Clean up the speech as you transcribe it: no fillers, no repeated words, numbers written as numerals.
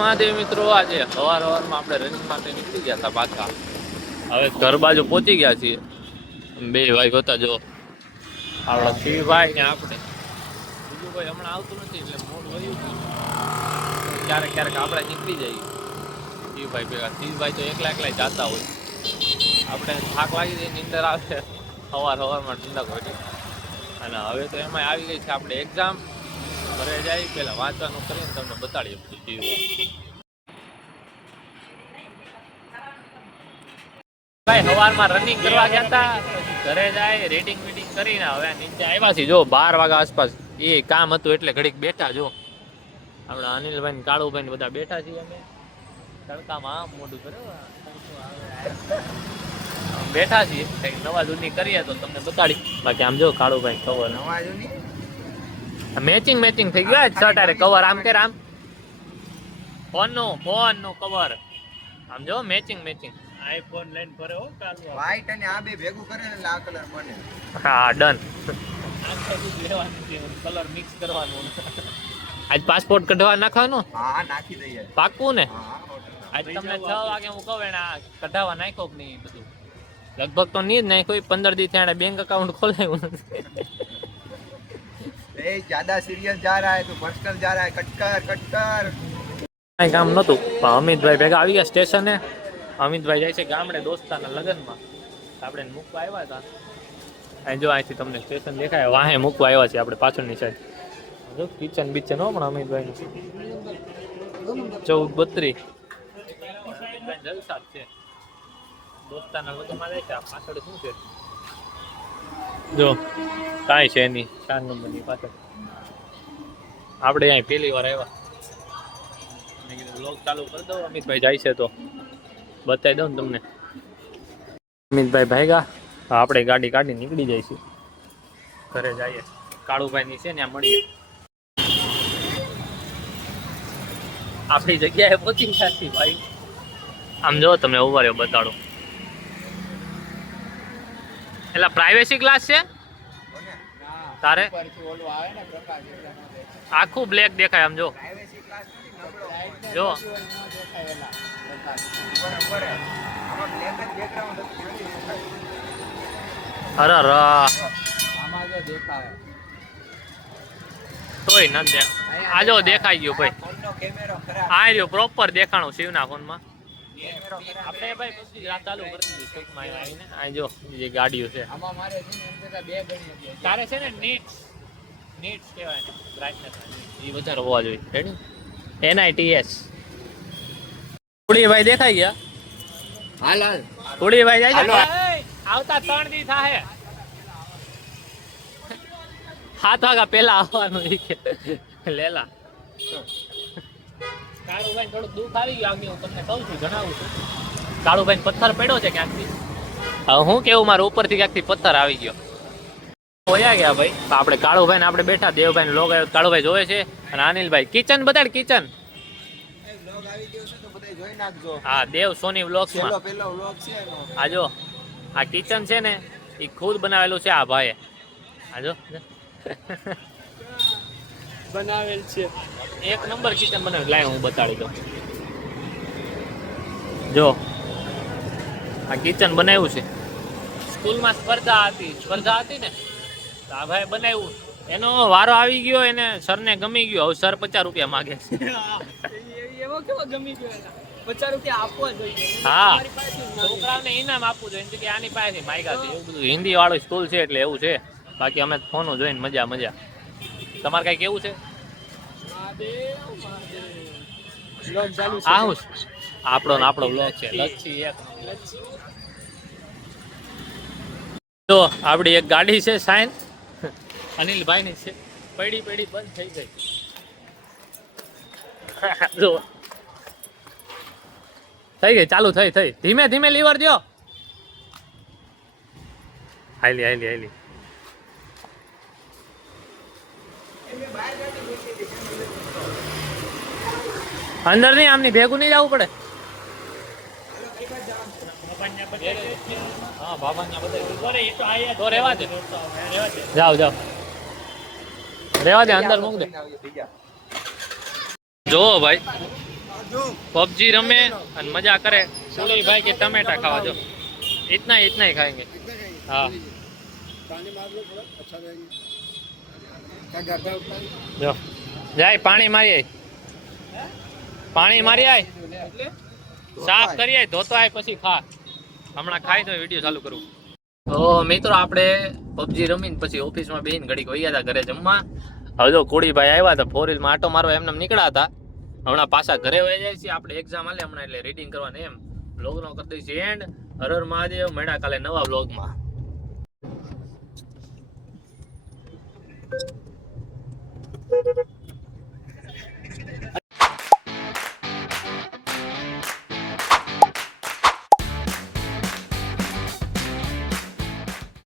મહાદેવ મિત્રો, આજે સવારમાં આપણે રનિંગ માટે નીકળી ગયા હતા પાછા. હવે ઘર બાજુ પહોંચી ગયા છીએ. બે ભાઈ હતા, જો આપણા શિવભાઈ ને આપણે. બીજું કોઈ હમણાં આવતું નથી એટલે મોડ વયું ગયું. ક્યારેક ક્યારેક આપણે નીકળી જઈએ શિવભાઈ ભેગા. શિવભાઈ તો એકલા જતા હોય. આપણે થાક લાગી જાય, નીંદર આવે સવારમાં ઠંડક હોય. અને હવે તો એમાં આવી ગઈ છે આપણે એક્ઝામ. ઘરે જાય પેલા વાંચવાનું કરીને તમને બતાડીએ ભાઈ. સવારમાં રનિંગ કરવા ગયા હતા, પછી ઘરે જાય રીડિંગ વીડિંગ કરીને હવે નીચે આવ્યા છીએ. જો 12 વાગ્યા આસપાસ એ કામ હતું એટલે ઘડીક બેઠા. જો આપણા અનિલભાઈ ને કાળુભાઈ ને બધા બેઠા છીએ અમે તડકામાં. આમ મોઢું કરે બેઠા છીએ. કંઈક નવા જૂની કરીએ તો તમને બતાડી. બાકી આમ જો કાળુભાઈ કવર મેચિંગ થઈ ગયા શર્ટ અરે કવર. આમ કે આમ ફોન નું કવર આમ જો મેચિંગ આઈફોન લઈને ફરે હો કાલ વ્હાઈટ અને આ બે ભેગું કરે એટલે આ કલર બને. હા ડન. લેવાનું છે, કલર મિક્સ કરવાનું. આજ પાસપોર્ટ કઢવા નાખવાનો. હા નાખી દઈએ. પાક્કું ને? આજ તમને 6 વાગે હું કહું એને કઢાવા નાખ્યો કે નહીં બધું. લગભગ તો નહીં જ નાખ્યો. 15 દી થયા બેંક અકાઉન્ટ ખોલાયું નથી. ए ज्यादा सीरियस जा रहा है तो पर्सनल जा रहा है. कट कर કઈ કામ નતું પણ અમિતભાઈ ભેગા આવી ગયા સ્ટેશને. અમિતભાઈ જાય છે ગામડે દોસ્તાના લગ્નમાં. આપણે મૂકવા આવ્યા હતા. અહીં જો અહીંથી તમને સ્ટેશન દેખાય. વાહે મૂકવા આવ્યા છે આપણે પાછળની સાઈડ. જો કિચન બીચન હો પણ અમિતભાઈનું 1432 જલસા છે. દોસ્તાના લગ્નમાં જાય છે. આ પાછળ શું છે જો કાંઈ છે નહીં. 4 નંબરની પાછળ આપણે અહીં પહેલી વાર આવ્યા. મેં કીધું બ્લોગ ચાલુ કરી દઉં. અમિતભાઈ જાય છે તો બતાવી દઉં ને તમને. અમિતભાઈ ભાગ્યા. આપણે ગાડી કાઢી નીકળી જઈશું ઘરે જઈએ. કાળુભાઈની છે ને મળીએ. આપણી જગ્યાએ પહોંચી ગયા છીએ ભાઈ. આમ જો તમે ઉભા રહ્યો બતાડો. એટલે પ્રાઇવેસી ક્લાસ છે તારે. આખું બ્લેક દેખાય આમ જો. જો અરે તોય નથી. આ જો દેખાઈ ગયું ભાઈ. આ રહ્યો પ્રોપર દેખાણું શિવના ફોનમાં. આપણે ભાઈ પછી ચાલુ કરી દીધું સ્ટોકમાં આવીને. આ જો જે ગાડીઓ છે તારે છે ને નીટ્સ કહેવાય ને બ્રાઇટનેસ એ વધારે હોવા જોઈએ. Ready NITS. કુડીભાઈ દેખાઈ ગયા. હાલ કુડીભાઈ જાય છે. આવતા 3 દી થાય. 7 વાગ્યા પહેલા આવવાનું લેલા. કાળુભાઈ થોડું દુઃખ આવી ગયું. આગળ હું તમને કહું છું, જણાવું છું. કાળુભાઈ પથ્થર પડ્યો છે ક્યાંકથી. હવે હું કેવું, મારા ઉપરથી ક્યાંકથી પથ્થર આવી ગયો. હોયા ગયા ભાઈ. આપણે કાળુભાઈ ને આપણે બેઠા. દેવભાઈ લોગ આવ્યો. કાળુભાઈ જોવે છે અને અનિલભાઈ કિચન બતાડ. કિચન હા દેવ સોની વ્લોગ્સ માં આ જો આ કિચન છે ને એ ખુદ બનાવેલું છે આ ભાઈએ. આ જો બનાવેલ છે. 1 નંબર કિચન બનાવેલ. લાય હું બતાડી દઉં. જો આ કિચન બનાવ્યું છે. સ્કૂલમાં સ્પર્ધા હતી ને તો આ ભાઈ બનાવ્યું. એનો વારો આવી ગયો. એને સરને ગમી ગયો. હવે સર 50 રૂપિયા માગે છે. એવો કેવો ગમી ગયો? 50 રૂપિયા આપવા જોઈએ. હા છોકરાઓને ઇનામ આપવું જોઈએ કે આની પાસેથી માગ્યા છે. એવું બધું હિન્દી વાળું સ્કૂલ છે એટલે એવું છે. બાકી અમે ફોનો જોઈને મજા. તમારે કઈ કેવું છે? આપણો બ્લોગ છે લચ્છી. તો આપડી એક ગાડી છે સાઈન અનિલભાઈ ની છે. પડી બંધ થઈ ગઈ. જો થઈ ગઈ ચાલુ થઈ. ધીમે લીવર દો. હાલી અંદર નહીં. આમની ભેગું નહીં જવું પડે. હા બાબા રેવા દે. જાઓ રેવા દે. અંદર મૂક દે. જો ભાઈ पबजी रमे और मजा करे। सुनी भाई के टमाटा खावा जो इतना ही खाएंगे। हाँ जो जाए पानी मारी आई, पानी मारी आई, साफ करिए धोतो आए પછી ખા। હમણાં ખાઈ તો વિડિયો ચાલુ કરું। તો મિત્રો આપણે પબજી રમીને પછી ઓફિસમાં બેહીને ઘડીક વયા હતા ઘરે જમવા। હવે જો કોડીભાઈ આવ્યા હતા, 4 વ્હીલમાં આટો મારવા એમને નીકળ્યા હતા। હમણાં પાછા ઘરે વયા જાય છે, આપણે એક્ઝામ આલે હમણાં એટલે રીડિંગ કરવાની એમ। બ્લોગનો કરી દઈશું એન્ડ। હર હર મહાદેવ, મળ્યા કાલે નવા બ્લોગમાં।